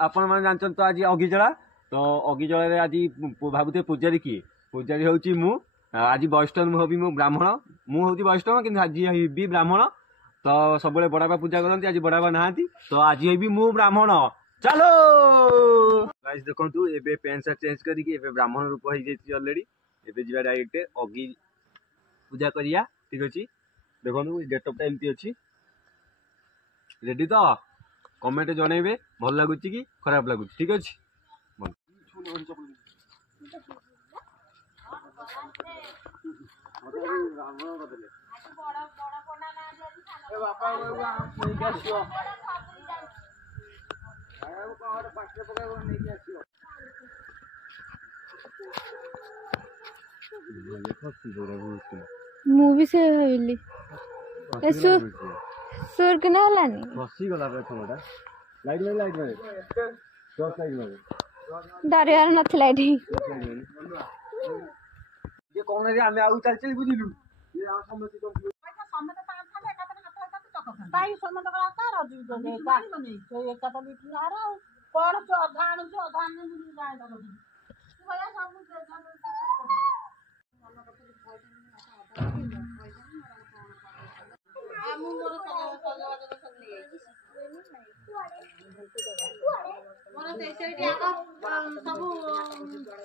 आपण मैंने जानते तो आज अगिजला तो अगिजला आज भावुते पूजारी किए पूजारी हूँ मु आज वैष्णव हबी मु ब्राह्मण मुझे वैष्णव कि आज भी ब्राह्मण तो सब बड़ापा पूजा करती आज बड़ापा ना तो आज भी मु ब्राह्मण चलो गाइस देखो एबे पैंट सार्ट चेंज करके ब्राह्मण रूप हो जाती ऑलरेडी एबे जीवा डायरेक्ट अगी पूजा करिया ठीक अच्छे देखो गेटअपटा एमती अच्छी रेडी तो कमेंट जनइबे भल लगुच कि खराब लगुच ठीक अच्छे मूवी से हवेली सुर के ना हलानी बसी गला प्रथमटा लाइट में टॉर्च लाइट में दरियार नथला एठी ये कोन रे हमें आउ चल चल बुझिलु ये आ समझ तो समते पान थाले एकाते हाथ चक ताई समते करा तार जुद दे का तो एकाते बिठी आर कोन जो अधान बुझी जाय दरो तू भैया सब दे आ मु मोर सजवा सब ले मोर से सेठी आका सब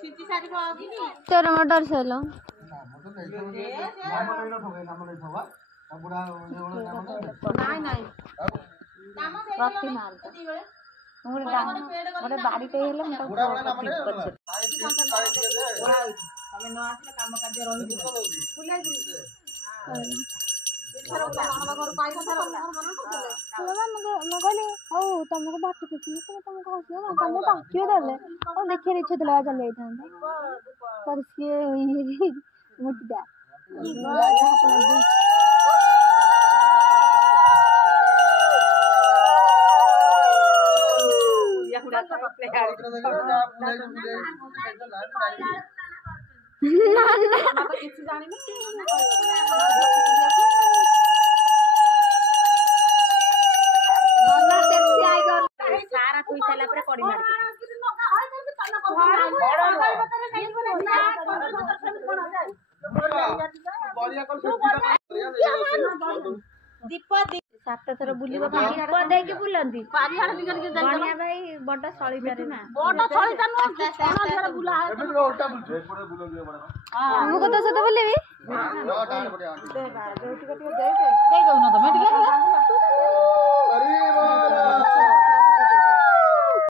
सिटी सारी बागिनी तेरा मटर सेलो नहीं रखी माल गोटे बाड़ी टे हेले हम तमे न आसले काम कार्य रही बुलाई जी तुमको बाट देखिए तुमको तुमको बाकी देले देखिए इच्छा दिला चल जाता पर सी मुट्टा सारा थुई साला पर पड़ी मार दीप सात थर बुलिबा दीप देके बुलंती पारिहाड़ दिगर के गणिया भाई बड़ सळीटा ना बड़ सळीटा न कोन जरा बुला है एबे उल्टा बुल पूरे बुलंदी बड़ा हां हमको तो सतो बोलेबी दे दे दो ना तो मैं अरे वाह